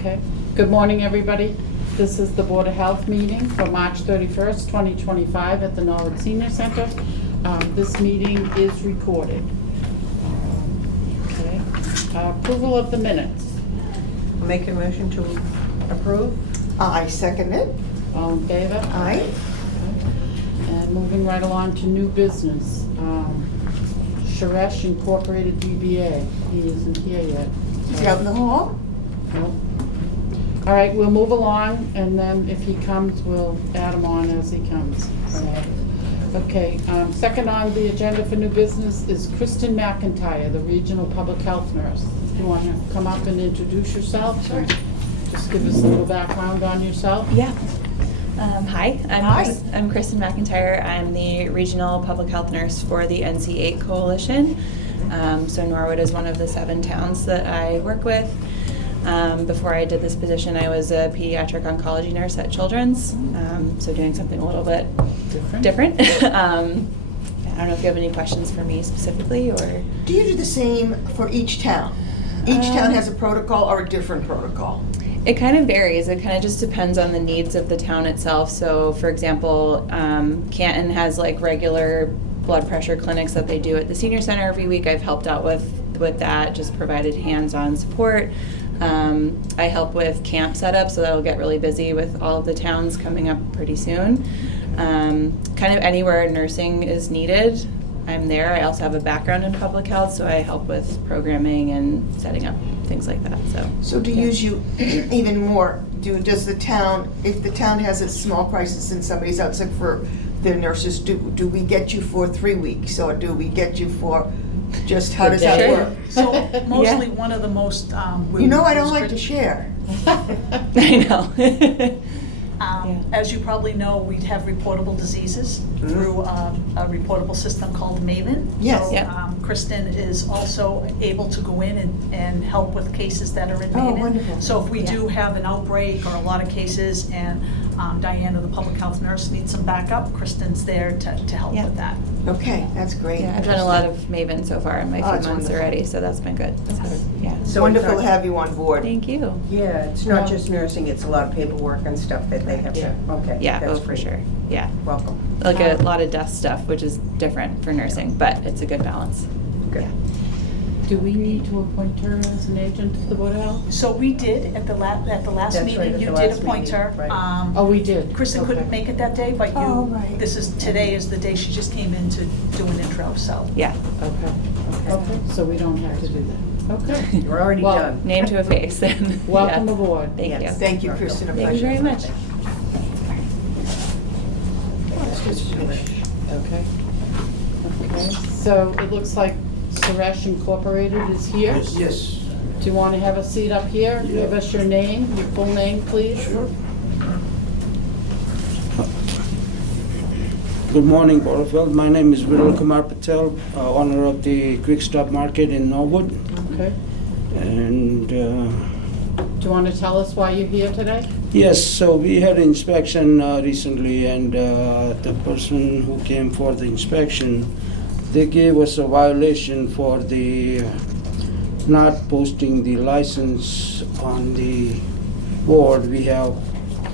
Okay. Good morning, everybody. This is the Board of Health meeting for March 31st, 2025 at the Norwood Senior Center. This meeting is recorded. Okay. Approval of the minutes. I'll make a motion to approve. I second it. All in favor? Aye. Okay. And moving right along to new business. Suresh Incorporated DBA. He isn't here yet. Is he out in the hall? Nope. All right, we'll move along, and then if he comes, we'll add him on as he comes. Okay, second on the agenda for new business is Kristen McIntyre, the Regional Public Health Nurse. Do you want to come up and introduce yourself? Sure. Just give us a little background on yourself. Yeah. Hi, Hi. I'm Kristen McIntyre. I'm the Regional Public Health Nurse for the NC8 Coalition. So Norwood is one of the 7 towns that I work with. Before I did this position, I was a pediatric oncology nurse at Children's, so doing something a little bit different. I don't know if you have any questions for me specifically, or? Do you do the same for each town? Each town has a protocol or a different protocol? It kind of varies. It kind of just depends on the needs of the town itself. So, for example, Canton has like regular blood pressure clinics that they do at the senior center every week. I've helped out with that, just provided hands-on support. I help with camp setup, so that'll get really busy with all of the towns coming up pretty soon. Kind of anywhere nursing is needed, I'm there. I also have a background in public health, so I help with programming and setting up things like that. So to use you even more, does the town, if the town has a small crisis and somebody's out sick for their nurses, do we get you for 3 weeks, or do we get you for just, how does that Sure. work? So mostly Yeah. one of the most. You know I don't like to share. I know. As you probably know, we have reportable diseases through a reportable system called Maven. Yes. So, Yeah. Kristen is also able to go in and help with cases that are in Oh, Maven. wonderful. So if we do have an outbreak or a lot of cases and Diana, the public health nurse, needs some backup, Kristen's there to help Yeah. with that. Okay, that's great. Yeah, I've done a lot of Maven so far in my Oh, few that's months wonderful. already, so that's been good. So, yeah. It's So wonderful it's to not- have you on board. Thank you. Yeah, it's not just nursing, it's a lot of paperwork and stuff that they have to, Yeah. okay. Yeah, that's for great. sure. Yeah. Welcome. Like a lot of desk stuff, which is different for nursing, but it's a good balance. Good. Yeah. Do we need to appoint her as an agent to the Board of Health? So we did at the last That's right, meeting, at you the did last appoint meeting, her. right. Oh, we did? Kristen couldn't Okay. make it that day, but Oh, right. today is the day she just came in to do an intro, so. Yeah. Okay, so we don't have to do that. Okay. You're already Well, done. Name to a face. Welcome Yeah. aboard. Thank Yes. you. Thank you, Kristen, a Thank you pleasure. very much. Okay. Okay, so it looks like Suresh Incorporated is here. Yes. Do you want to have a seat up here? Yeah. Give us your name, your full name, please. Sure. Good morning, Board of Health. My name is Viral Kumar Patel, owner of the Quick Stop Market in Norwood. Okay. And Do you want to tell us why you're here today? yes, so we had inspection recently, and the person who came for the inspection, they gave us a violation for the not posting the license on the board we have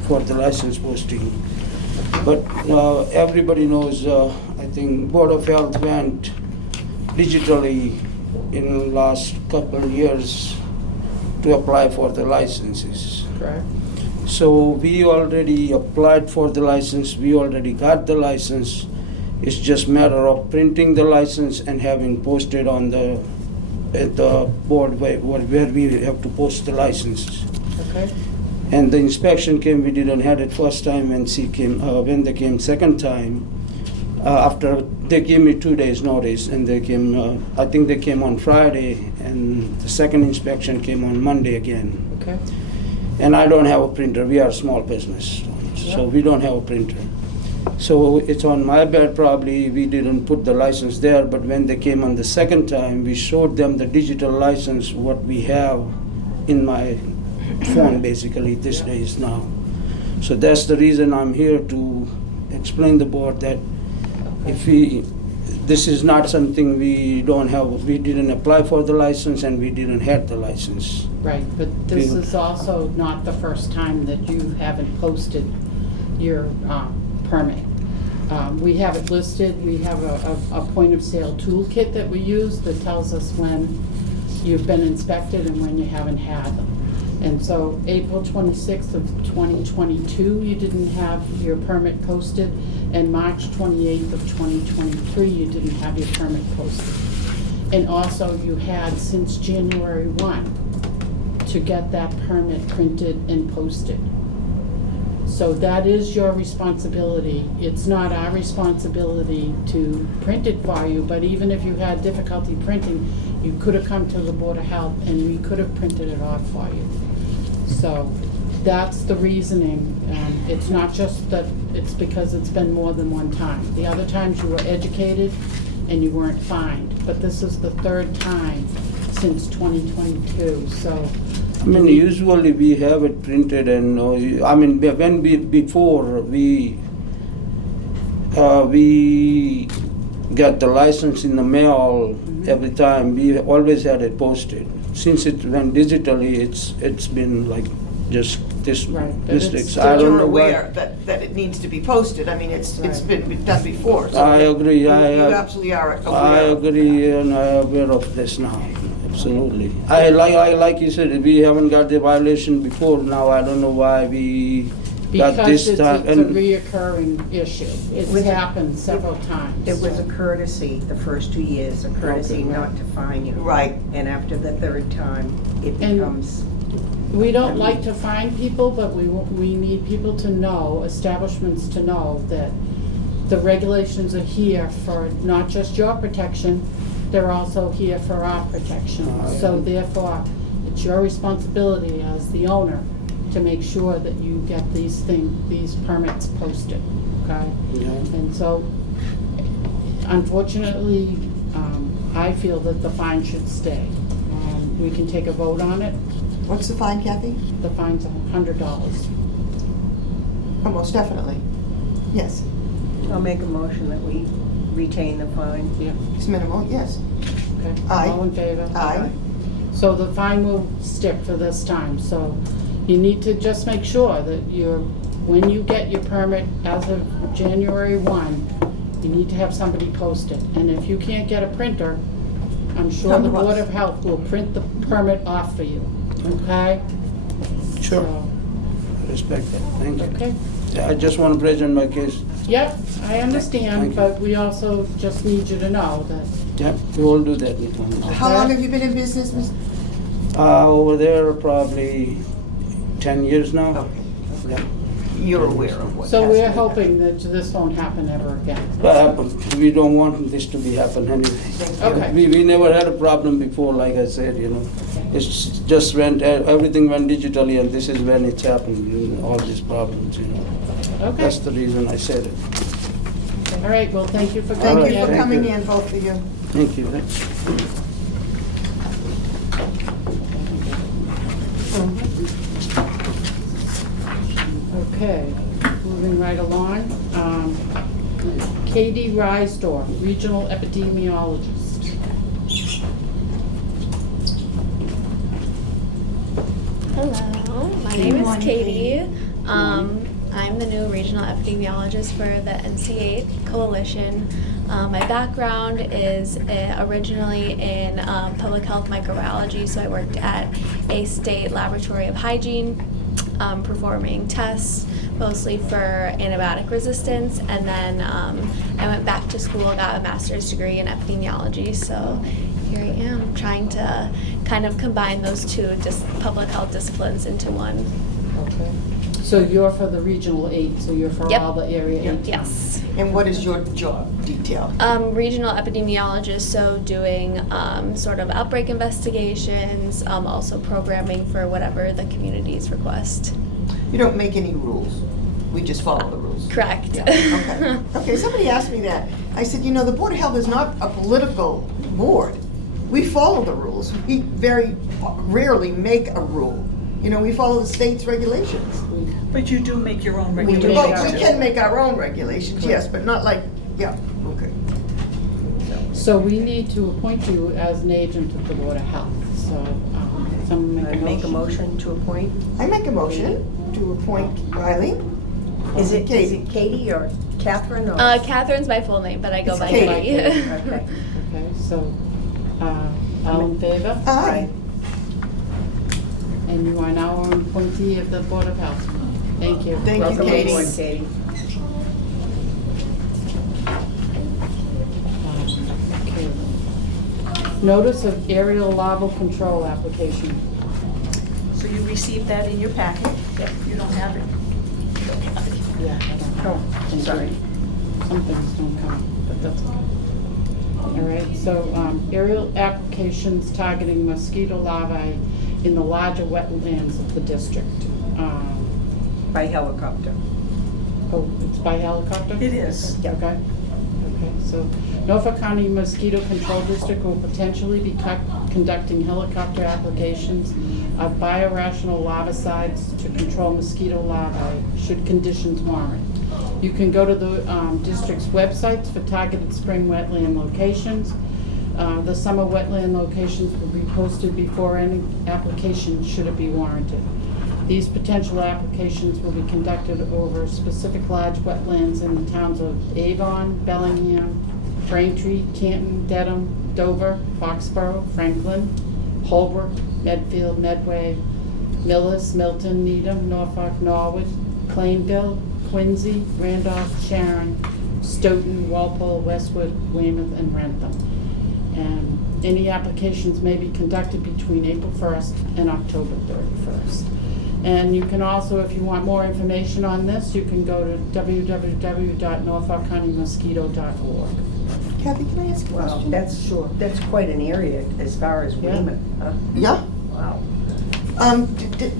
for the license posting. But everybody knows, I think Board of Health went digitally in the last couple of years to apply for the licenses. Correct. So we already applied for the license, we already got the license. It's just matter of printing the license and having posted on at the board where we have to post the licenses. Okay. And the inspection came, we didn't have it first time, when when they came second time, after they gave me 2 days notice, and they came, I think they came on Friday, and the second inspection came on Monday again. Okay. And I don't have a printer, we are a small business, so Yeah. we don't have a printer. So it's on my bad, probably we didn't put the license there, but when they came on the second time, we showed them the digital license, what we have in my phone basically these days now. So that's the reason I'm here to explain the board that if this is not something we don't have, we didn't apply for the license and we didn't have the license. Right, but this Yeah. is also not the first time that you haven't posted your permit. We have it listed, we have a point of sale toolkit that we use that tells us when you've been inspected and when you haven't had them. And so April 26th of 2022, you didn't have your permit posted, and March 28th of 2023, you didn't have your permit posted. And also, you had since January 1 to get that permit printed and posted. So that is your responsibility. It's not our responsibility to print it for you, but even if you had difficulty printing, you could have come to the Board of Health and we could have printed it off for you. So that's the reasoning. It's not just that it's because it's been more than one time. The other times you were educated and you weren't fined, but this is the third time since 2022, so. I mean, usually we have it printed and, I mean, when before we got the license in the mail every time, we always had it posted. Since it went digitally, it's been like just this Right, but districts. it's I So don't you're know why. aware that it needs to be posted. I mean, it's been done before. so I agree. You I absolutely are aware. I agree, and I'm aware of this now. Absolutely. I like you said, we haven't got the violation before. Now I don't know why we got Because this it's time. a reoccurring issue. It's Was it- happened several times. It was a courtesy, the first 2 years, a courtesy Okay. not to fine you. Right. And after the third time, it And- becomes, We don't like to fine people, but we need people to know, establishments to know that the regulations are here for not just your protection, they're also here for our protection. So therefore, it's your responsibility as the owner to make sure that you get these permits posted, okay? Yeah. And so, unfortunately, I feel that the fine should stay. We can take a vote on it. What's the fine, Kathy? The fine's $100. Oh, most definitely. Yes, I'll make a motion that we retain the fine. Yeah, it's minimal, yes. okay. Aye. All in favor? Aye. So the fine will stick for this time, so you need to just make sure that when you get your permit as of January 1, you need to have somebody post it. And if you can't get a printer, I'm sure Come the to us. Board of Health will print the permit off for you, okay? Sure. So, Respect that. Thank you. okay. Yeah, I just want to present my case. Yep, I understand, Thank you. but we also just need you to know that Yeah, we will do that. How long have you been in business, Ms.? Over there, probably 10 years now. Okay. Yeah. You're aware of what So has we're been done. hoping that this won't happen ever again. But we don't want this to be happen anyway. Okay. We never had a problem before, like I said, It's just everything went digitally and this is when it's happened, all these problems, Okay, That's the reason I said it. all right, well, thank you for Thank coming you for in. coming you. in, both of you. Thank you. Okay, moving right along. Katie Rysdorf, Regional Epidemiologist. Hello, my name is Katie. I'm the new regional epidemiologist for the NC8 Coalition. My background is originally in public health microbiology, so I worked at a state laboratory of hygiene, performing tests mostly for antibiotic resistance, and then I went back to school and got a master's degree in epidemiology, so here I am trying to kind of combine those two public health disciplines into one. Okay. So you're for the Regional 8, so you're for Yep. all the Area 8 towns? Yes. And what is your job detail? Regional epidemiologist, so doing sort of outbreak investigations, also programming for whatever the communities request. You don't make any rules. We just follow the rules. rules. Correct. Okay, okay, somebody asked me that. I said, you know, the Board of Health is not a political board. We follow the rules. We very rarely make a rule. You know, we follow the state's regulations. But you do make your own We do, regulations. well, we can make our own regulations, yes, but not like, yeah, okay. So we need to appoint you as an agent of the Board of Health, so, someone I make a motion? make a motion to appoint. I make a motion to appoint Riley. Is it Katie. Katie or Catherine or? Catherine's my full name, but I go It's by Katie. Katie. Okay. Okay, so, all in favor? Aye. And you are now an appointee of the Board of Health. Thank you. Thank you, Welcome Katie. aboard, Katie. Okay. Notice of aerial larval control application. So you received that in your packet. You don't have it. Yeah, I don't know. Oh, sorry. Some things don't come, but that's okay. All right, so aerial applications targeting mosquito larvae in the larger wetlands of the district. By helicopter. Oh, it's by helicopter? It is. Yeah. Okay, okay, so Norfolk County Mosquito Control District will potentially be conducting helicopter applications of biorational larvicides to control mosquito larvae, should conditions warrant. You can go to the district's websites for targeted spring wetland locations. The summer wetland locations will be posted before any application, should it be warranted. These potential applications will be conducted over specific large wetlands in the towns of Avon, Bellingham, Braintree, Canton, Dedham, Dover, Foxborough, Franklin, Holbrook, Medfield, Medway, Millis, Milton, Needham, Norfolk, Norwood, Plainville, Quincy, Randolph, Sharon, Stoughton, Walpole, Westwood, Weymouth, and Rentham. And any applications may be conducted between April 1st and October 31st. And you can also, if you want more information on this, you can go to www.norfolkcountymosquito.org. Kathy, can I ask a Wow, question? that's quite an area as far as Yeah. Weymouth, huh? Yeah? Wow.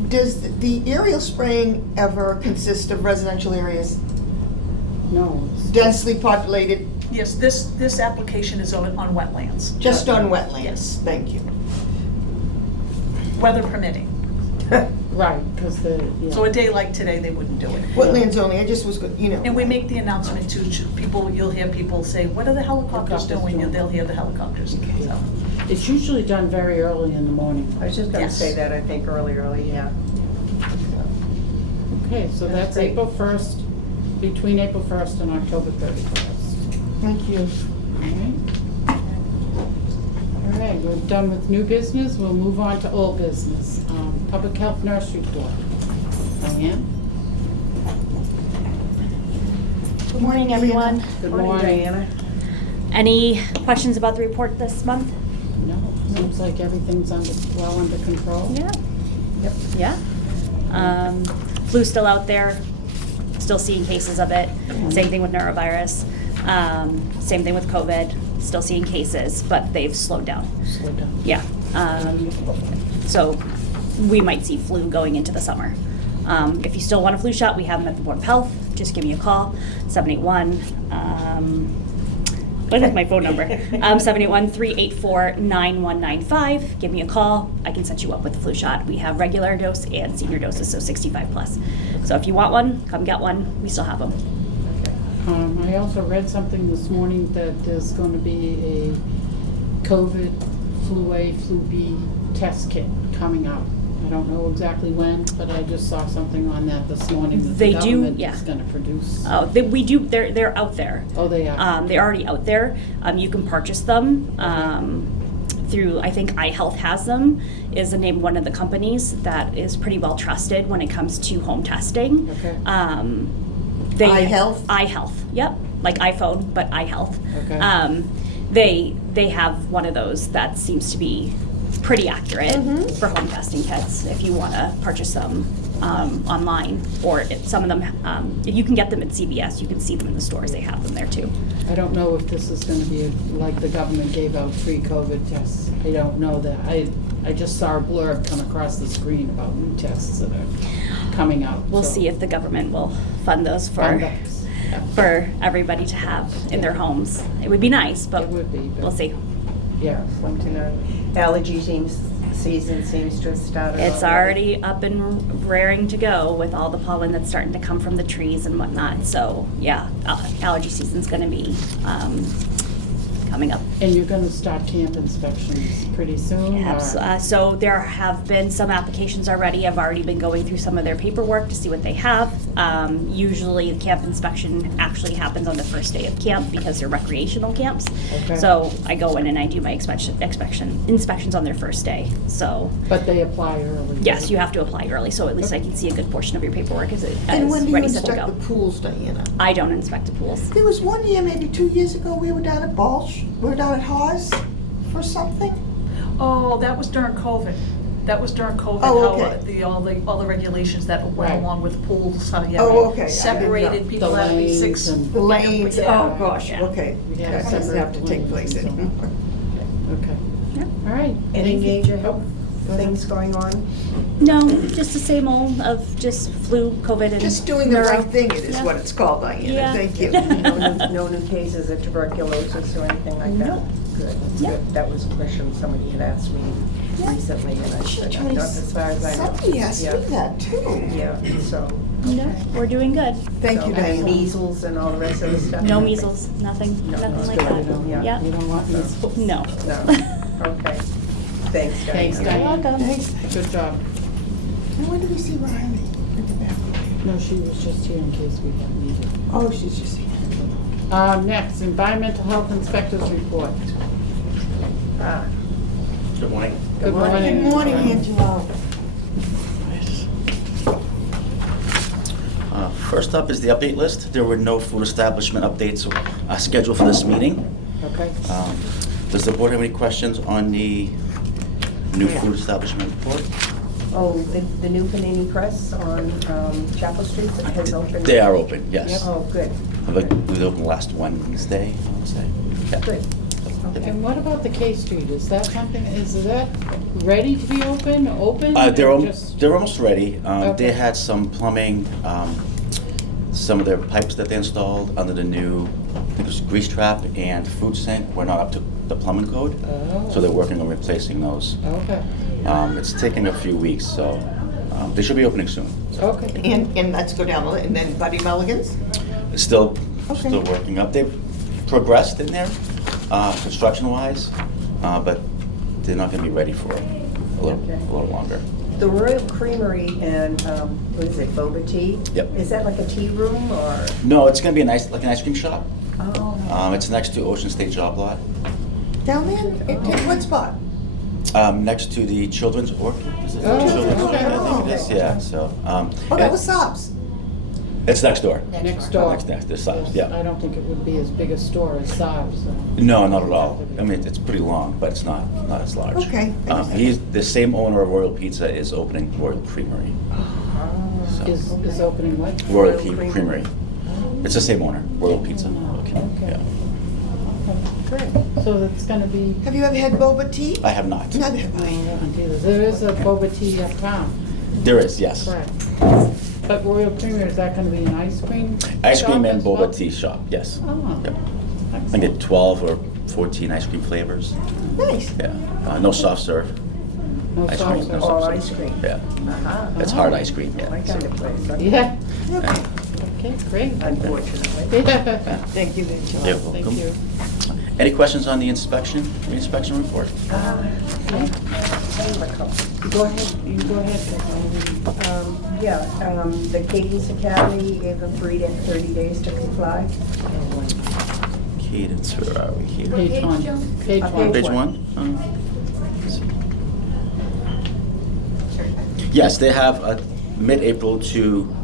Does the aerial spraying ever consist of residential areas, No, it's densely populated, Yes, this application is on wetlands, just on wetlands? Yes. Thank you. weather permitting. right, because So a day like today, they wouldn't do it. Wetlands only, I just was, you know. And we make the announcement too, you'll hear people say, what are the helicopters Helicopters doing? doing. And they'll hear the helicopters, so. It's usually done very early in the morning. I was just gonna Yes. say that, I think, early, yeah. Okay, so that's great. April 1st, between April 1st and October 31st. Thank you. All right, we're done with new business, we'll move on to old business. Public health nurse report. Diane? Good morning, everyone. Good Morning, morning. Diana. Any questions about the report this month? No, seems like everything's well under control. Yeah. Yep. Yeah. Flu's still out there, still seeing cases of it. Same thing with norovirus. Same thing with COVID, still seeing cases, but they've slowed down. Slow down. Yeah. So we might see flu going into the summer. If you still want a flu shot, we have them at the Board of Health. Just give me a call, 781. What is my phone number? 781-384-9195. Give me a call. I can set you up with the flu shot. We have regular dose and senior doses, so 65 plus. So if you want one, come get one. We still have them. I also read something this morning that there's going to be a COVID flu A, flu B test kit coming out. I don't know exactly when, but I just saw something on that this morning that They the do, government yeah. is going to produce. Oh, we do. They're out there. Oh, they are? They're already out there. You can purchase them through. I think iHealth has them. Is the name of one of the companies that is pretty well trusted when it comes to home testing. Okay. iHealth? iHealth. Yep. Like iPhone, but iHealth. Okay. They have one of those that seems to be pretty accurate for home testing kits if you want to purchase them online, or some of them, if you can get them at CVS, you can see them in the stores, they have them there too. I don't know if this is gonna be like the government gave out free COVID tests. I don't know that. I just saw a blurb come across the screen about new tests that are coming out. We'll so- see if the government will fund those Fund those, yeah. for everybody to have in their homes. It would be nice, but It would be, but- we'll see. Yeah. Allergy season seems to have started. It's already up and raring to go with all the pollen that's starting to come from the trees and whatnot. So, yeah, allergy season's gonna be coming up. And you're gonna start camp inspections pretty soon? or- So there have been some applications already. I've already been going through some of their paperwork to see what they have. Usually the camp inspection actually happens on the first day of camp because they're recreational camps. Okay. So I go in and I do my inspections on their first day. So, But they apply early? yes, you have to apply early, so at least I can see a good portion of your paperwork as And when do you ready, set to inspect go. the pools, Diana? I don't inspect the pools. There was one year, maybe 2 years ago, we were down at Balch, we were down at Hawes for something. Oh, that was during COVID. That was during COVID, Oh, how okay. all the regulations that went Right. along with pools, how, yeah. Oh, okay. I didn't Separated, know. people The had to be lanes 6 and- The lanes, Yeah. oh gosh, Yeah. okay. Yeah, That doesn't separate have to take lanes place and so in. Okay. Yep. All right. Any Anything- major oh, go ahead. things going on? No, just the same old of just flu, COVID, and Just doing the neuro. right thing, it is Yeah. what it's called, Diana, Yeah. thank you. No new cases of tuberculosis or anything like that? Nope. Good, Yeah. good. That was a question somebody had asked me Yeah. recently, and I said, Somebody- not as far as I know. Somebody asked me Yeah. that too. Yeah, so. No, we're doing good. Thank So, you, and Diana. measles and all the rest of the stuff? No measles, nothing, No, nothing that's like good. that. Yeah. Yeah. You don't want measles? No. No, okay. Thanks, Diana. Thanks, You're Diane. welcome. Thanks. Good job. And when do we see Riley? At the back? No, she was just here in case we had needed. Oh, she's just here. Next, environmental health inspectors report. Ah, Good morning. Good morning. Good morning, Angela. First up is the update list. There were no food establishment updates scheduled for this meeting. Okay. Does the board have any questions on the new food establishment report? oh, the new Panini Press on Chapel Street has opened? They are open, yes. Oh, good. I believe they opened last Wednesday, I would say. Yeah. Good. Yep. And what about the K Street? Is that something, is that ready to be open, They're, or just? they're almost ready. Okay. They had some plumbing, some of their pipes that they installed under the new, I think it was grease trap and food sink were not up to the plumbing code. Oh. So they're working on replacing those. Okay, It's taking a few weeks, so they should be opening soon. okay. And let's go down the list, and then Buddy Mulligan's? It's still Okay. working up. They've progressed in there, construction-wise, but they're not gonna be ready for a little longer. The Royal Creamery and, what is it, Boba Tea? Yep. Is that like a tea room or? No, it's gonna be like an ice cream shop. Oh. It's next to Ocean State Job Lot, Down there, in what spot? next to the Children's Orchard. Is it Oh, Children's okay. Orchard? I think it is, yeah, so. Oh, that was Sobs. It's next door. Next door. Next, there's Sobs, Yes, yeah. I don't think it would be as big a store as Sobs. No, not at all. I mean, it's pretty long, but it's not as large. Okay. He's, the same owner of Royal Pizza is opening Royal Creamery. So, Is opening what? Royal Royal Creamery. Creamery. It's the same owner, Royal Pizza. Okay. Yeah. Okay, great. So it's gonna be, Have you ever had boba tea? I have not. Neither have I. there is a boba tea uptown, There is, yes. correct. But Royal Creamery, is that gonna be an ice cream? Ice cream shop and as well? boba tea shop, yes. Oh. Yep. I Excellent. get 12 or 14 ice cream flavors. Nice. Yeah. No soft serve. No Ice soft cream, no serve. soft All serve. ice cream. Yeah. Aha. It's hard ice cream, yeah. My kind of place, huh? Yeah, Okay. okay, great. Unfortunately. Yeah. Thank you, Angela. You're Thank welcome. you. Any questions on the inspection report? I have a couple. Go ahead, you go ahead, 'cause I didn't- Yeah, the Cadence Academy gave agreed at 30 days to comply. Cadence, where are we here? Page one. Page Okay. one. Page one? Yes, they have mid-April to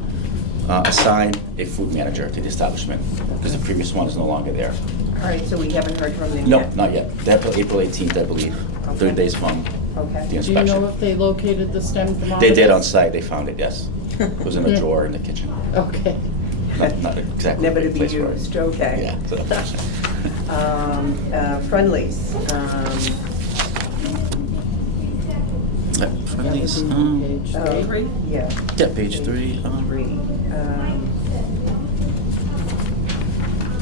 assign a food manager to the establishment, because the previous one is no longer there. All right, so we haven't heard from them No, yet? not yet. They have till April 18th, I believe, 30 days from the Okay. Do you know inspection. if they located the stem thermometers? They did on site, they found it, yes. It was in a drawer in the kitchen. Okay. Not exactly. Never the to be place for it. used, okay. Yeah. So. Friendlies, Friendlies. Page three. Three? yeah, Yeah, page 3. three.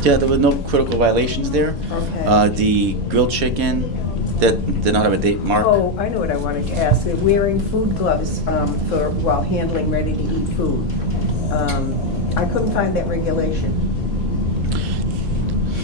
Yeah, there were no critical violations there. Okay. The grilled chicken that did not have a date mark. Oh, I know what I wanted to ask. They're wearing food gloves while handling ready-to-eat food. I couldn't find that regulation.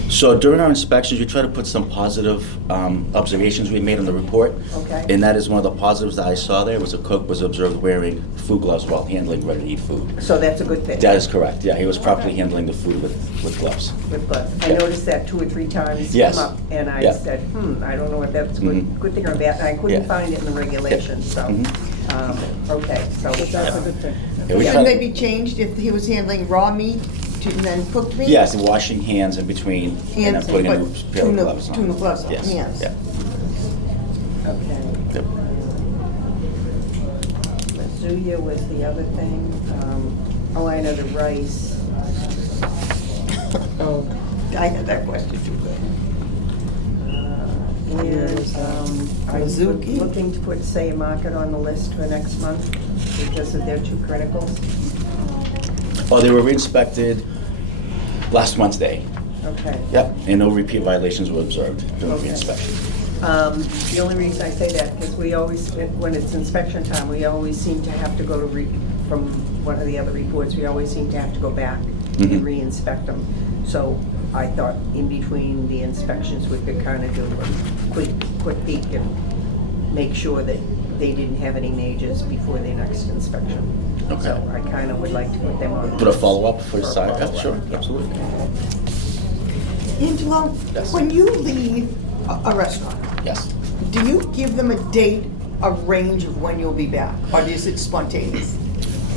So during our inspections, we try to put some positive observations we made in the report. Okay. And that is one of the positives that I saw there, was a cook was observed wearing food gloves while handling ready-to-eat food. So that's a good thing. That is correct, yeah, he was properly handling the food with gloves. With gloves. I Yeah. noticed that 2 or 3 times Yes. come up, and I Yeah. said, I don't know if that's a good, Mhm. good thing or bad. And I couldn't Yeah. find it in the regulations, so, Mhm. okay, so. That's a good thing. Yeah, we Shouldn't try- they be changed if he was handling raw meat and then cooked meat? Yes, and washing hands in between and then Hands, putting a new but pair of tuna- gloves on. tuna gloves on, Yes, yes. yeah. Okay. Yep. Mizuya was the other thing. Oh, I know the rice. Oh, I had that question too. And are you Mizuki. looking to put, say, a market on the list for next month because of their 2 criticals? Oh, they were re-inspected last Wednesday. Okay. Yep, and no repeat violations were observed during the Okay. inspection. The only reason I say that, because we always, when it's inspection time, we always seem to have to go to, from one of the other reports, we always seem to have to go back Mhm. and re-inspect them. So I thought in between the inspections, we could kind of do a quick peek and make sure that they didn't have any majors before their next inspection. Okay. So I kind of would like to put them on. Put a follow-up for For the a side? Yeah, follow-up. sure, absolutely. Angelo, Yes. when you leave a restaurant, Yes. do you give them a date, a range of when you'll be back? Or is it spontaneous?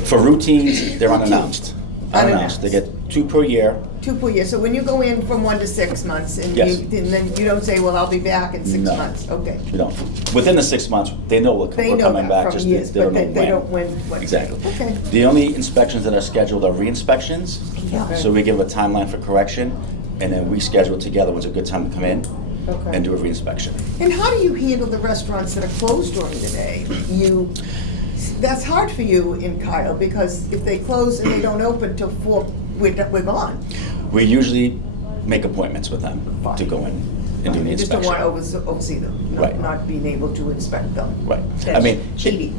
For routines, they're unannounced. Unannounced. They get 2 per year. 2 per year, so when you go in from 1 to 6 months, and Yes. and then you don't say, well, I'll be back in 6 No. months, okay. We don't. Within the 6 months, they know we're They we're know coming that back, from just years, they don't but know they don't when. when. Exactly. Okay. The only inspections that are scheduled are re-inspections. Yeah. So we give a timeline for correction, and then we schedule it together when's a good time to come in okay. and do a re-inspection. And how do you handle the restaurants that are closed during the day? That's hard for you in Kyle, because if they close and they don't open till 4, we're gone. We usually make appointments with them to go in and do the You just don't inspection. want to oversee them, Right. not being able to inspect them. Right. I That's mean, cheating.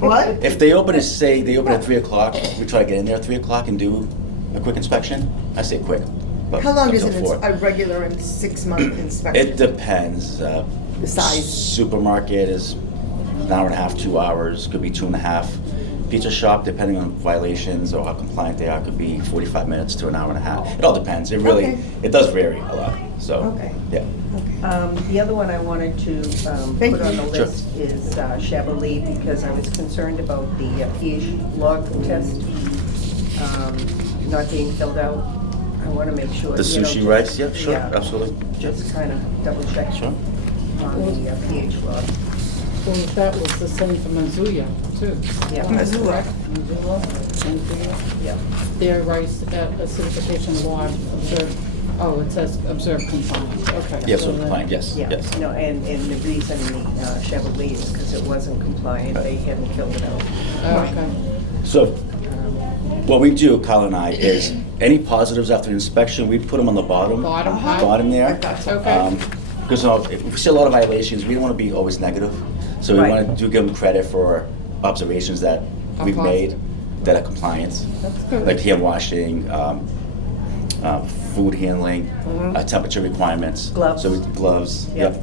What? if they open at, say, they open at 3 o'clock, we try to get in there at 3 o'clock and do a quick inspection. I say quick, but How long is until it 4. a regular and 6-month inspection? It depends. The size. Supermarket is an hour and a half, 2 hours, could be 2.5. Pizza shop, depending on violations or how compliant they are, could be 45 minutes to an hour and a half. It all depends. It really, Okay. it does vary a lot, so, Okay. yeah. The other one I wanted to Thank put on you. the Sure. list is Chablis, because I was concerned about the pH log test not being filled out. I want to make sure. The you know, sushi rice, yeah, sure, yeah, absolutely. Just kind of double check Sure. on the pH log. Well, that was the same for Mizuya, too. Yeah. Missoula. Mizuya. Yeah. Their rice acidification log observed, oh, it says observed compliance, okay. Yes, so then- compliant, yes, Yeah, yes. no, and the reason the Chablis is because it wasn't compliant, they hadn't filled it out. Oh, okay. So what we do, Kyle and I, is any positives after inspection, we put them on the bottom. Bottom Uh-huh. half? Bottom there. Okay. Because if we see a lot of violations, we don't want to be always negative. So we Right. want to give them credit for observations that Are we've made positive. that are compliant. That's good. Like hand washing, food handling, temperature requirements. Gloves. So gloves, Yep. yep.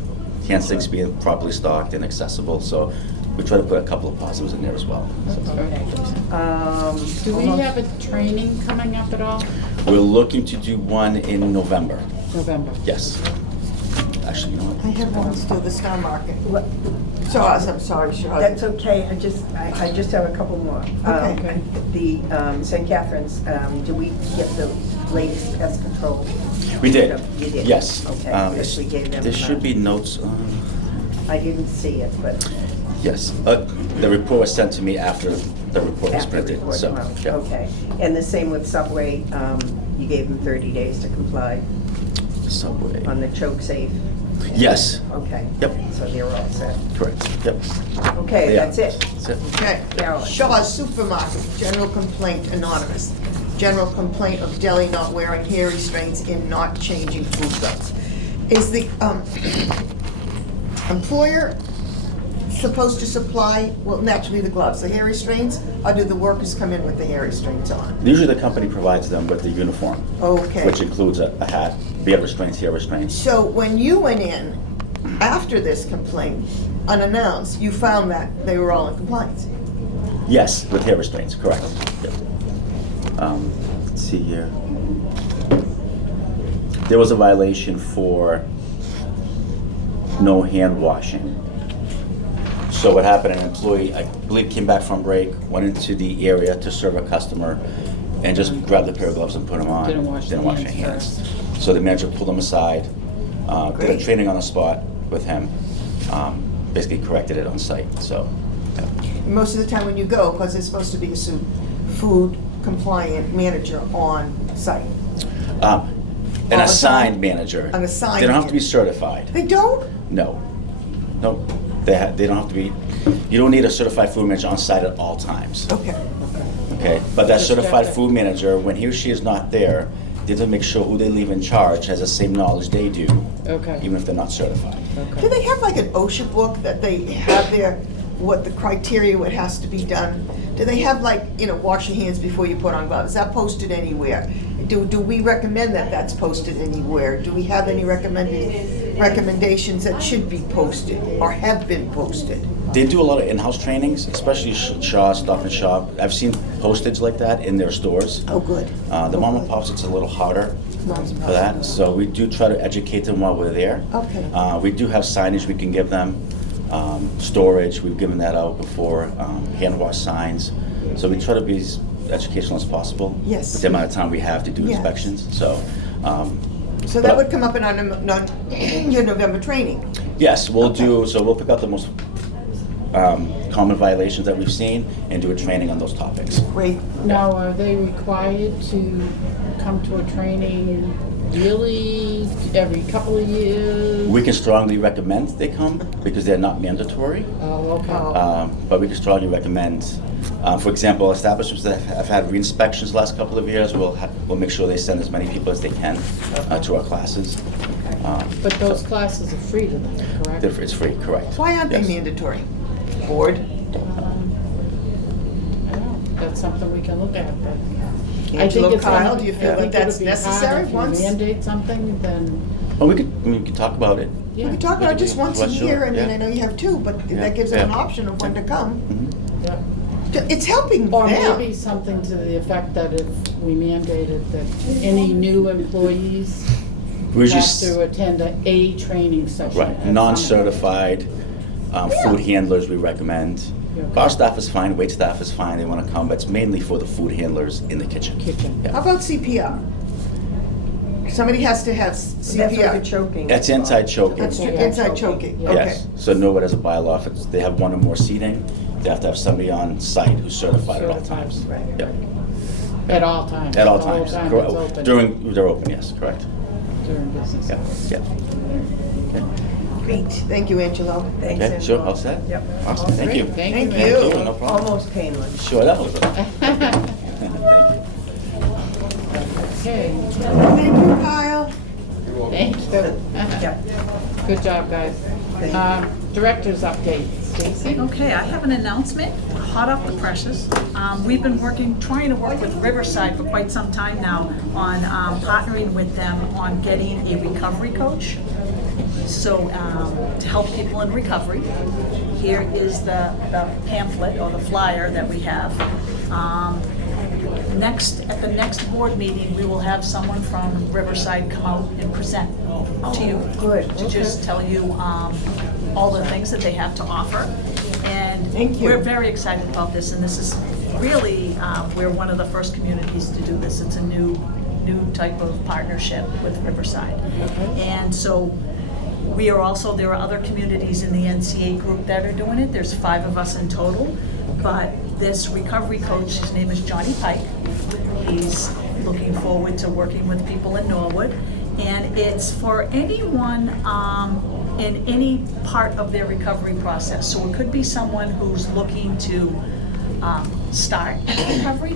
Hand sinks being properly stocked and accessible. So we try to put a couple of positives in there as well. So Okay. Do we have a training coming up at all? we're looking to do one in November. November? Yes. Actually, you know what? I have one still, the Star Market. What- Shaw's, I'm sorry, Shaw's. That's okay, I just have a couple more. Okay. The St. Catherine's, do we get the latest pest control? We did. You did? Yes. Okay, Um, yes, we gave them. There should be notes on. I didn't see it, but Yes, the report was sent to me after the report was After the printed, report so, came out. yeah. Okay. And the same with Subway, you gave them 30 days to comply Subway. on the choke safe? Yes, Okay. Yep. So they're all set. correct, yep. Okay, Yeah. that's it. That's it. Okay. Carolyn. Shaw's Supermarket, general complaint anonymous. General complaint of deli not wearing hair restraints and not changing food belts. Is the employer supposed to supply, well, naturally the gloves, the hair restraints, or do the workers come in with the hair restraints on? Usually the company provides them with the uniform, Okay. which includes a hat, beard restraints, hair restraints. So when you went in after this complaint, unannounced, you found that they were all in compliance? Yes, with hair restraints, correct. Yep. Let's see here. There was a violation for no hand washing. So what happened, an employee, I believe, came back from break, went into the area to serve a customer, and just grabbed a pair of gloves and put them on. Didn't wash their their hands So the manager pulled them aside, did a Great. training on the spot with him, basically corrected it on site, so. yeah. Most of the time when you go, because there's supposed to be a food compliant manager on site. An All the assigned time? manager. An assigned They don't have to be manager. certified. They don't? No. Nope. They don't have to be, you don't need a certified food manager on site at all times, Okay. okay? But that Just certified check it. food manager, when he or she is not there, they have to make sure who they leave in charge has the same knowledge they do, Okay. even if they're not certified. Do they have like an OSHA book that they have there, what the criteria, what has to be done? Do they have like, wash your hands before you put on gloves? Is that posted anywhere? Do we recommend that that's posted anywhere? Do we have any recommendations that should be posted or have been posted? They do a lot of in-house trainings, especially Shaw, Stop and Shop. I've seen postage like that in their stores. Oh, good. The mom and pops, it's a little harder for that, so we do try to educate them while we're there. Okay. We do have signage we can give them, storage, we've given that out before, hand wash signs. So we try to be as educational as possible. Yes. With the amount of time we have to do Yeah. inspections, so. So that would come up in our your November training. Yes, we'll Okay. we'll pick out the most common violations that we've seen and do a training on those topics. Great. Now, are they required to come to a training yearly, every couple of years? We can strongly recommend they come because they're not mandatory. Oh, okay. But we can strongly recommend, for example, establishments that have had re-inspections the last couple of years, we'll make sure they send as many people as they can to our classes. But those classes are free to them, correct? It's free, correct. Why aren't they Yes. mandatory? Board? I don't know. That's something we can look at, but I think Angelo, it's. Kyle, do you feel I that think that's it'd be hard necessary if you once? mandate something, then, Well, we could talk about it. yeah. We can talk about it just once a Well, sure, year, I mean, yeah. I know you have two, but Yeah, that gives them an yeah. option of when to come. Mhm. Yeah. It's helping Or them. maybe something to the effect that if we mandated that any new employees We usually have to attend a training session. at Right, some- non-certified food handlers we recommend. Okay. Our staff is fine, wait staff is fine, they want to come, but it's mainly for the food handlers in the kitchen. Kitchen. Yeah. How about CPR? Somebody has to have That's what the CPR. choking. That's inside choking. That's Yeah. inside choking, Yeah. okay. Yes, so no one has a bylaw, if they have one or more seating, they have to have somebody on site who's certified at all Certified, times. right. Yep. At all times. At all The whole times, time correct. it's open. They're open, yes, correct. During business Yeah, hours. yeah. Great, thank you, Angelo. Thanks, Okay, sure, Angela. all set? Yep. Awesome, thank you. Great, thank Thank you. you. No problem. Almost painless. Sure, that was it. Thank you. Okay, Thank you, Kyle. thank you. Yep. Good job, guys. Thank you. Director's update, Stacy? Okay, I have an announcement, hot off the presses. We've been trying to work with Riverside for quite some time now on partnering with them on getting a recovery coach. So to help people in recovery. Here is the pamphlet or the flyer that we have. At the next board meeting, we will have someone from Riverside come out and present to you. Good. To just tell you all the things that they have to offer. And Thank you. we're very excited about this, and this is really, we're one of the first communities to do this. It's a new type of partnership with Riverside. And so We are also, there are other communities in the NCA group that are doing it. There's 5 of us in total. But this recovery coach, his name is Johnny Pike. He's looking forward to working with people in Norwood. And it's for anyone in any part of their recovery process. So it could be someone who's looking to start recovery,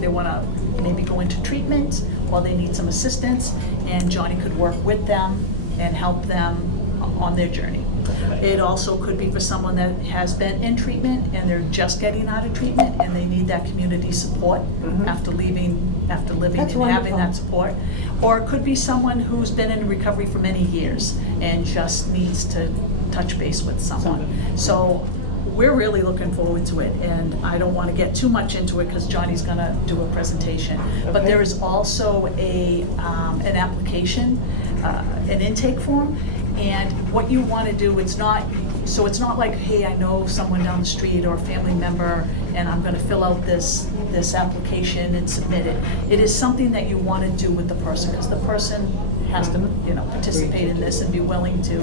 they want to maybe go into treatment, or they need some assistance, and Johnny could work with them and help them on their journey. It also could be for someone that has been in treatment and they're just getting out of treatment and they need that community support after living That's and having wonderful. that support. Or it could be someone who's been in recovery for many years and just needs to touch base with someone. So we're really looking forward to it, and I don't want to get too much into it because Johnny's going to do a presentation. But Okay. there is also an application, an intake form, and what you want to do, it's not like, hey, I know someone down the street or a family member, and I'm going to fill out this application and submit it. It is something that you want to do with the person, because the person has to, participate in this and be willing to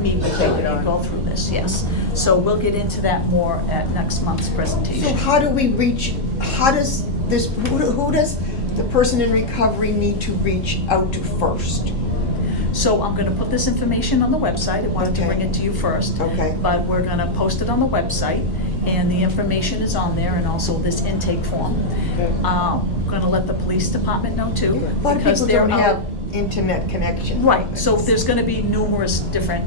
meet with you and go through this, yes. So we'll get into that more at next month's So presentation. how do we reach, who does the person in recovery need to reach out to first? So I'm gonna put this information on the website. I wanted to Okay. bring it to you first. Okay. But we're gonna post it on the website, and the information is on there, and also this intake form. Okay. Gonna let the police department know too. A lot of because people they're don't out- have internet connection. Right, so there's gonna be numerous different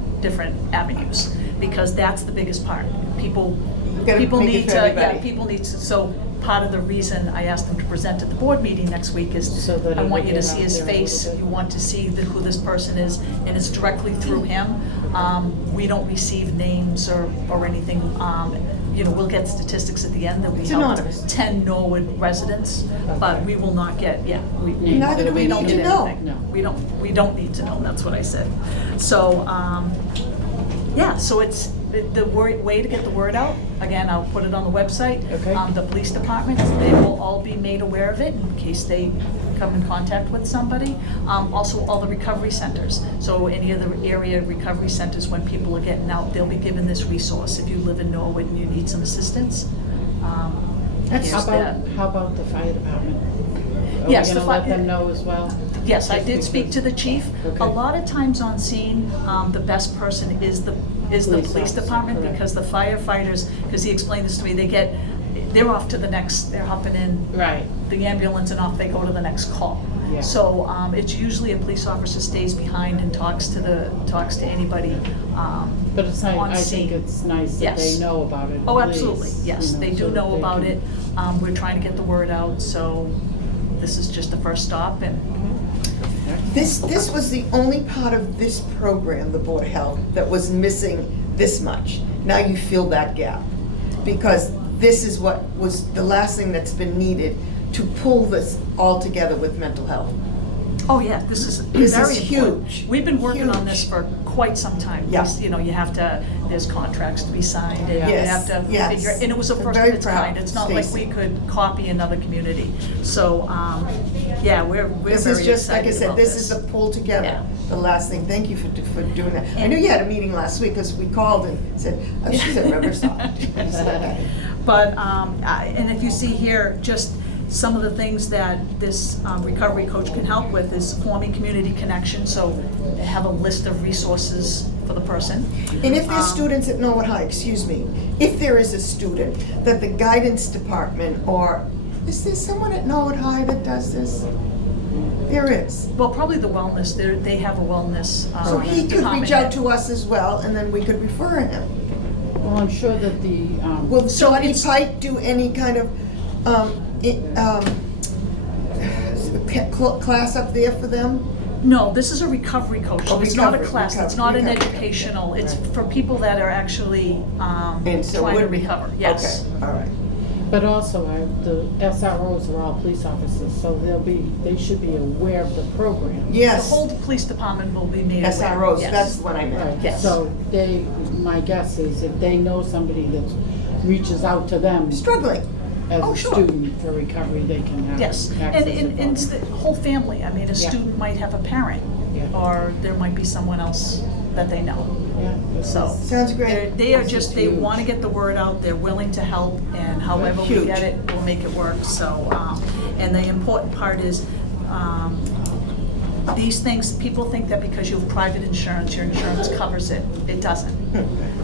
avenues, because that's the biggest part. People gotta people make it need for to, everybody. people need to, so part of the reason I asked them to present at the board meeting next week is So that I it'll want you to get see out his there a little face, bit. you want to see who this person is, and it's directly through him. We don't receive names or anything. We'll get statistics at the end that we It's helped anonymous. 10 Norwood residents, but we will not get, Names. Neither do we don't need get to know. anything. No. We don't need to know, that's what I said. So, so it's, the way to get the word out, again, I'll put it on the website. Okay. The police departments, they will all be made aware of it in case they come in contact with somebody. Also, all the recovery centers. So any of the area recovery centers, when people are getting out, they'll be given this resource. If you live in Norwood and you need some assistance, That's- here's that. How about the fire department? Yes, Are the we gonna let fi- them know as well? Yes, I Just did speak because- to the chief. Okay. A lot of times on scene, the best person is the Police police officer, department, correct. because the firefighters, because he explained this to me, they're off to the next, they're hopping in Right. the ambulance and off they go to the next call. Yeah. So it's usually a police officer stays behind and talks to anybody But it's nice, on I think scene. it's nice that Yes. they know about it. Oh, at absolutely, least, yes, they so do that know they about can- it. We're trying to get the word out, so this is just the first stop, and This was the only part of this program, the Board of Health, that was missing this much. Now you fill that gap, because this is what was the last thing that's been needed to pull this all together with mental health. oh yeah, this is This very is important. huge. We've been working on Huge. this for quite some time. Yeah. You have to, there's contracts to be signed, and you Yes, have to yes. figure, and it was a I'm first very of its proud, kind. It's not like Stacy. we could copy another community. So, we're This very is just, like I excited said, about this is the pull together, Yeah. the last thing. Thank you for doing that. I knew you had a meeting last week, because we called and said, oh, she's at Riverside. I said, okay. But, and if you see here, just some of the things that this recovery coach can help with is forming community connections, so they have a list of resources for the person. And if there's students at Norwood High, excuse me, if there is a student that the guidance department, or, is there someone at Norwood High that does this? There is. Well, probably the wellness, they have a wellness So he could department reach out head. to us as well, and then we could refer him. Well, I'm sure that the, Will So Johnny it's- Pike do any kind of, class up there for them? No, this is a recovery coach. Oh, It's not a recovery, class, it's not an recovery. educational, it's Right. for people that are actually And so trying to would be- recover, yes. Okay, all right. but also the SROs are all police officers, so they should be aware of the program. The Yes, whole police department will be made aware. SROs, yes. that's what I meant. Right, Yes. so my guess is if they know somebody that reaches out to them Struggling. as Oh, a sure. student for recovery, they can have Yes, access and it's the whole family. I mean, a Yeah. student might have a parent Yeah. Yeah. or there might be someone else that they know. Yeah, this So. is- Sounds great. They are This just, is they huge. want to get the word out, they're willing to help, and however we Huge. get it, we'll make it work, so, and the important part is, these things, people think that because you have private insurance, your insurance covers it. It doesn't.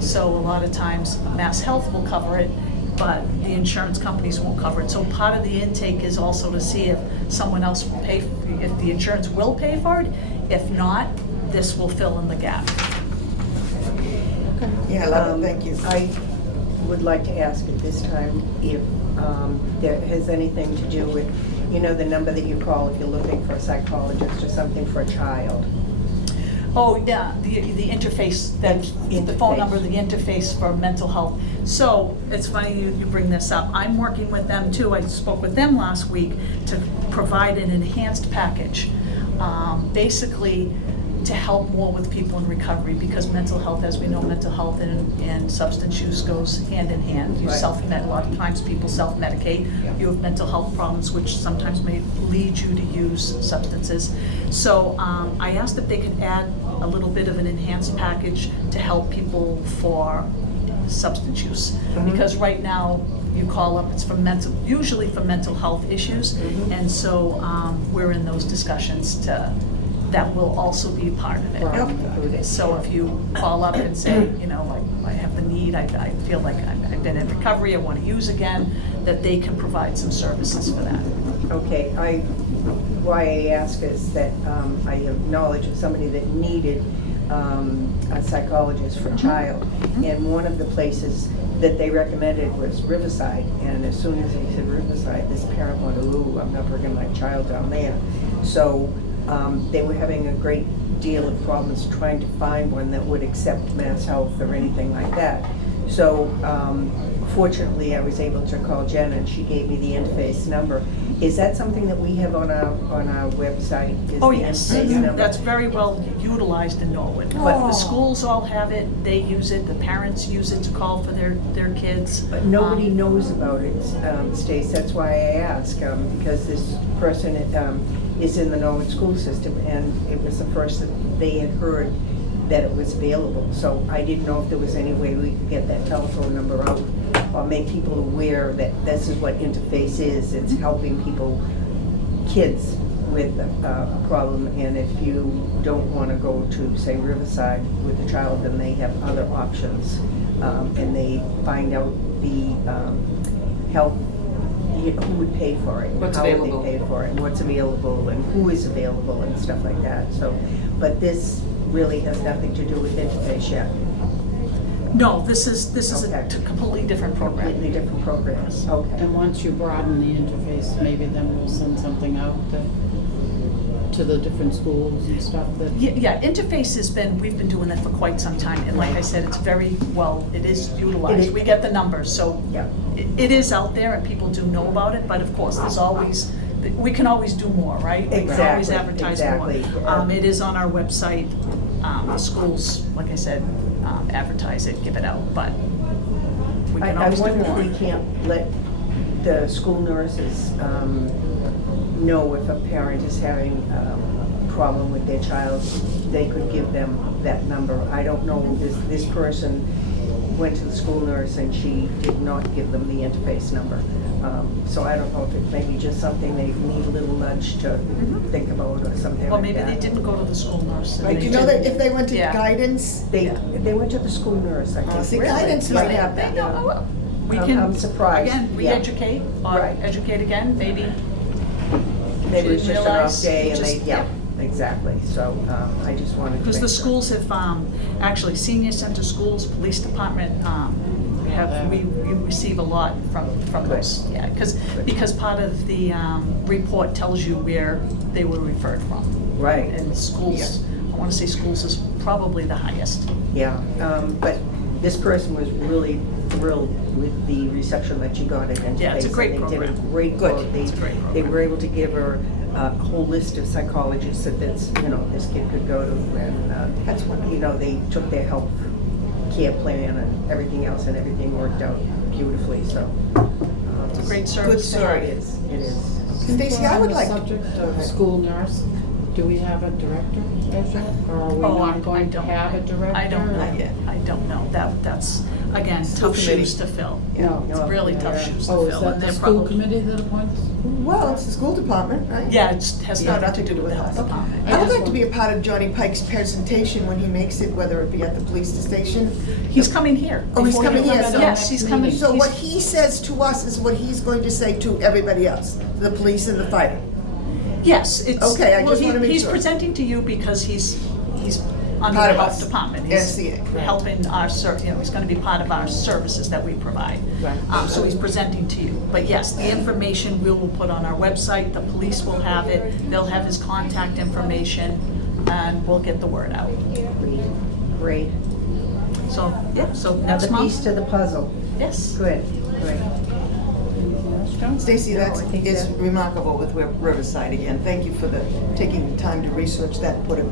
So a lot of times, Mass Health will cover it, but the insurance companies won't cover it. So part of the intake is also to see if someone else will pay, if the insurance will pay for it. If not, this will fill in the gap. Yeah, I love it, thank you. I would like to ask at this time if there has anything to do with, you know, the number that you call if you're looking for a psychologist or something for a child. Oh, yeah, the interface, that, the phone number, the interface for mental health. So, it's funny you bring this up. I'm working with them too. I spoke with them last week to provide an enhanced package. Basically, to help more with people in recovery, because mental health, as we know, mental health and substance use goes hand in hand. You Right. self-med, a lot of times people self-medicate. Yeah. You have mental health problems, which sometimes may lead you to use substances. So I asked if they could add a little bit of an enhanced package to help people for substance use. Because right now, you call up, it's for mental, usually for mental health issues. And so we're in those discussions to, that will also be part of it. Yep. So if you call up and say, you know, like, I have the need, I feel like I've been in recovery, I want to use again, that they can provide some services for that. Okay, why I ask is that I have knowledge of somebody that needed a psychologist for a child. And one of the places that they recommended was Riverside. And as soon as they said Riverside, this parent went, ooh, I'm not bringing my child down there. So they were having a great deal of problems trying to find one that would accept Mass Health or anything like that. So fortunately, I was able to call Jen and she gave me the interface number. Is that something that we have on our website? Is Oh, the yes, interface number? that's very well utilized in Norwood. But the schools all have it, they use it, the parents use it to call for their kids. But nobody knows about it, Stace, that's why I ask, because this person is in the Norwood school system, and it was the first that they had heard that it was available. So I didn't know if there was any way we could get that telephone number out, or make people aware that this is what interface is. It's helping people, kids with a problem, and if you don't want to go to, say, Riverside with a child, then they have other options. And they find out the health, who would pay for it, What's how available. would they pay for it, and what's available, and who is available, and stuff like that. So, but this really has nothing to do with interface yet. No, this is Okay. a completely different program. Completely different programs. Okay. And once you broaden the interface, maybe then we'll send something out to the different schools and stuff that. Yeah, interface has been, we've been doing that for quite some time, and like I said, it's very well, it is It utilized. is. We get the numbers, so Yeah. it is out there and people do know about it, but of course, there's always, we can always do more, right? We can always Exactly, advertise more. exactly. It is on our website, the schools, like I said, advertise it, give it out, but we can I always do wonder if more. we can't let the school nurses know if a parent is having a problem with their child, they could give them that number. I don't know, this person went to the school nurse and she did not give them the interface number. So I don't know if it may be just something they need a little nudge to think about or something Or like maybe they that. didn't go to the school nurse. and Right, they you know that didn't- if they went to Yeah. guidance, They went to the school nurse, I think. see, Really? guidance might have They that. know, oh, well, we I'm- can, I'm surprised, again, yeah. re-educate, or Right. educate again, maybe. Maybe it was Didn't just an realize, off day and they, just- yeah, exactly. So I just wanted to Because make the sure. schools have, actually, senior center schools, police department, we receive a lot from those. Yeah, because part of the report tells you where they were referred from. Right. And schools, I want to say schools is probably the highest. Yeah, but this person was really thrilled with the reception that she got at Interface. Yeah, it's a great and They did program. a great Good. job. It's a great They program. were able to give her a whole list of psychologists that this kid could go to, and That's wonderful. they took their health care plan and everything else, and everything worked out beautifully. So It's a great Good service. story. it is. Stacy, I would like, On the subject of school nurse, Do we have a director as yet? Or are we Oh, I not going to don't- have a director? I don't know. Not yet. I don't know. That's, again, School tough committee. shoes to fill. No. It's really tough shoes to Oh, is fill. that and the they're school probably- committee that appoints? Well, it's the school department, right? Yeah, it has Yeah, nothing to do with the health department. I I would just like to be a part of Johnny Pike's presentation when he makes it, whether it be at the police station. He's coming here. Oh, he's before you coming here, come in. so- Yes, he's coming. So he's- what he says to us is what he's going to say to everybody else, the police and the fire. Yes, it's. Okay, I well, just wanna make He's sure. presenting to you because he's under Part the of health us. department. SCA, right. Helping our, he's gonna be part of our services that we provide. Right. So he's presenting to you. But yes, the information we will put on our website, the police will have it, they'll have his contact information, and we'll get the word out. Great. So, yeah, so next Another piece month, to the puzzle. yes. Good, good. Stacy, No, that I think is that- remarkable with Riverside again. Thank you for taking the time to research that and put it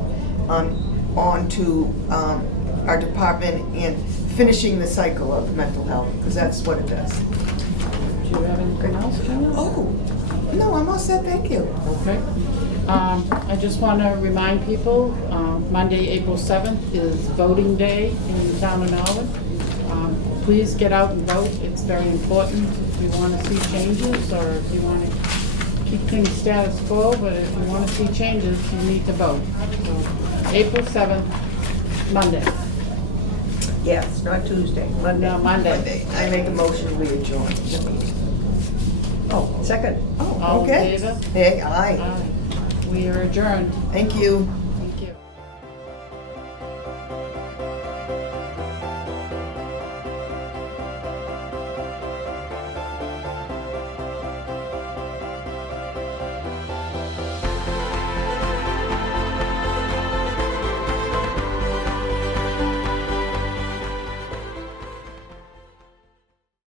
on to our department and finishing the cycle of mental health, because that's what it does. Do you have anything else, Jim? Oh, no, I'm all set, thank you. Okay. I just want to remind people, Monday, April 7th is voting day in the town of Norwood. Please get out and vote. It's very important if you want to see changes or if you want to keep things status quo, but if you want to see changes, you need to vote. So, April 7th, Monday. Yes, not Tuesday, Monday. No, Monday. Monday, I make a motion, we adjourn the meeting. Oh, second. Oh, All in okay. favor? Hey, aye, Aye. We are adjourned. thank you.